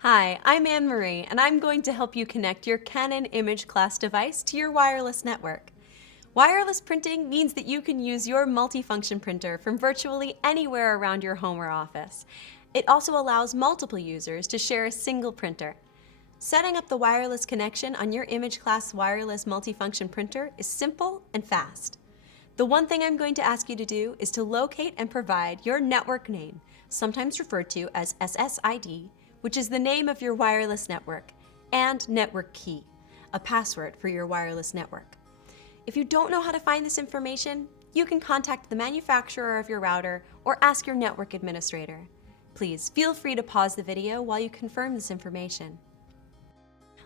Hi, I'm Anne-Marie, and I'm going to help you connect your Canon imageCLASS device to your wireless network. Wireless printing means that you can use your multifunction printer from virtually anywhere around your home or office. It also allows multiple users to share a single printer. Setting up the wireless connection on your imageCLASS wireless multifunction printer is simple and fast. The one thing I'm going to ask you to do is to locate and provide your network name, sometimes referred to as SSID, which is the name of your wireless network, and network key, a password for your wireless network. If you don't know how to find this information, you can contact the manufacturer of your router or ask your network administrator. Please feel free to pause the video while you confirm this information.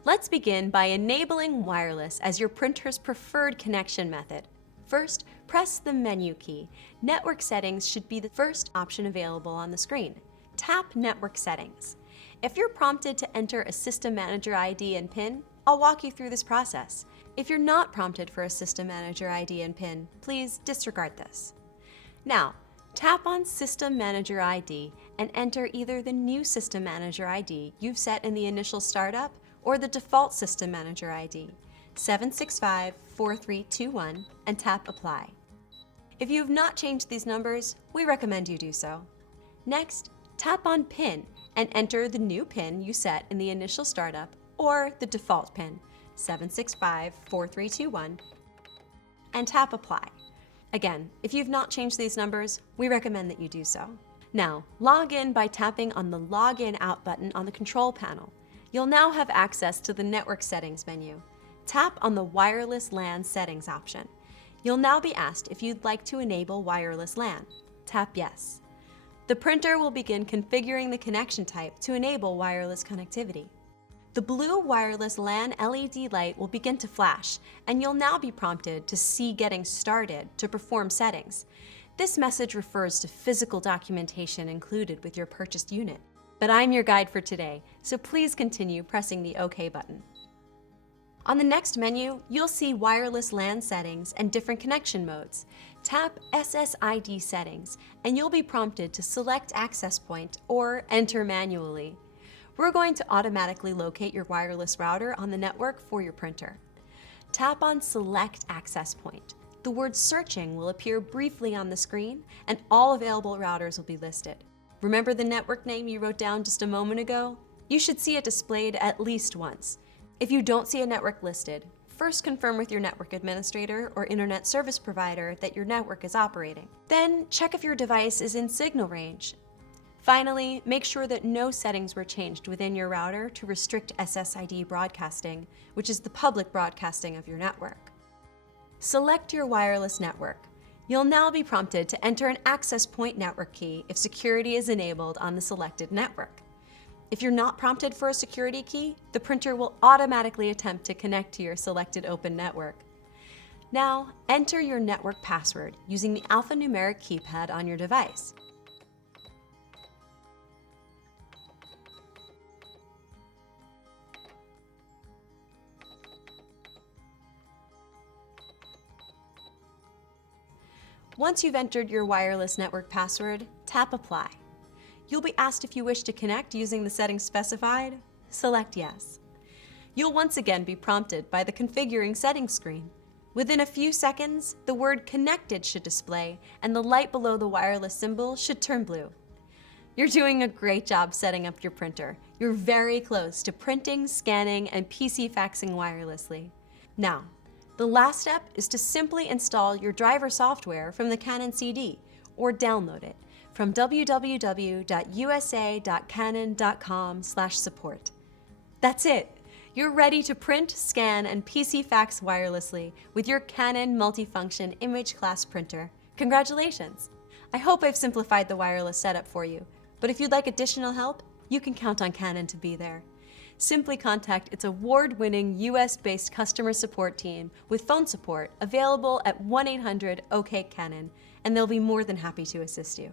Let's begin by enabling wireless as your printer's preferred connection method. First, press the menu key. Network settings should be the first option available on the screen. Tap Network Settings. If you're prompted to enter a System Manager ID and PIN, I'll walk you through this process. If you're not prompted for a System Manager ID and PIN, please disregard this. Now, tap on System Manager ID and enter either the new System Manager ID you've set in the initial startup or the default System Manager ID, 7654321, and tap Apply. If you have not changed these numbers, we recommend you do so. Next, tap on PIN and enter the new PIN you set in the initial startup or the default PIN, 7654321, and tap Apply. Again, if you've not changed these numbers, we recommend that you do so. Now, log in by tapping on the Login Out button on the control panel. You'll now have access to the Network Settings menu. Tap on the Wireless LAN Settings option. You'll now be asked if you'd like to enable wireless LAN. Tap Yes. The printer will begin configuring the connection type to enable wireless connectivity. The blue wireless LAN LED light will begin to flash, and you'll now be prompted to see Getting Started to perform settings. This message refers to physical documentation included with your purchased unit. But I'm your guide for today, so please continue pressing the OK button. On the next menu, you'll see wireless LAN settings and different connection modes. Tap SSID settings, and you'll be prompted to select access point or enter manually. We're going to automatically locate your wireless router on the network for your printer. Tap on Select Access Point. The word Searching will appear briefly on the screen, and all available routers will be listed. Remember the network name you wrote down just a moment ago? You should see it displayed at least once. If you don't see a network listed, first confirm with your network administrator or internet service provider that your network is operating. Then check if your device is in signal range. Finally, make sure that no settings were changed within your router to restrict SSID broadcasting, which is the public broadcasting of your network. Select your wireless network. You'll now be prompted to enter an access point network key if security is enabled on the selected network. If you're not prompted for a security key, the printer will automatically attempt to connect to your selected open network. Now, enter your network password using the alphanumeric keypad on your device. Once you've entered your wireless network password, tap Apply. You'll be asked if you wish to connect using the settings specified. Select Yes. You'll once again be prompted by the Configuring Settings screen. Within a few seconds, the word Connected should display, and the light below the wireless symbol should turn blue. You're doing a great job setting up your printer. You're very close to printing, scanning, and PC faxing wirelessly. Now, the last step is to simply install your driver software from the Canon CD or download it from www.usa.canon.com/support. That's it. You're ready to print, scan, and PC fax wirelessly with your Canon multifunction imageCLASS printer. Congratulations! I hope I've simplified the wireless setup for you, but if you'd like additional help, you can count on Canon to be there. Simply contact its award-winning US-based customer support team with phone support available at 1-800-OK-CANON, and they'll be more than happy to assist you.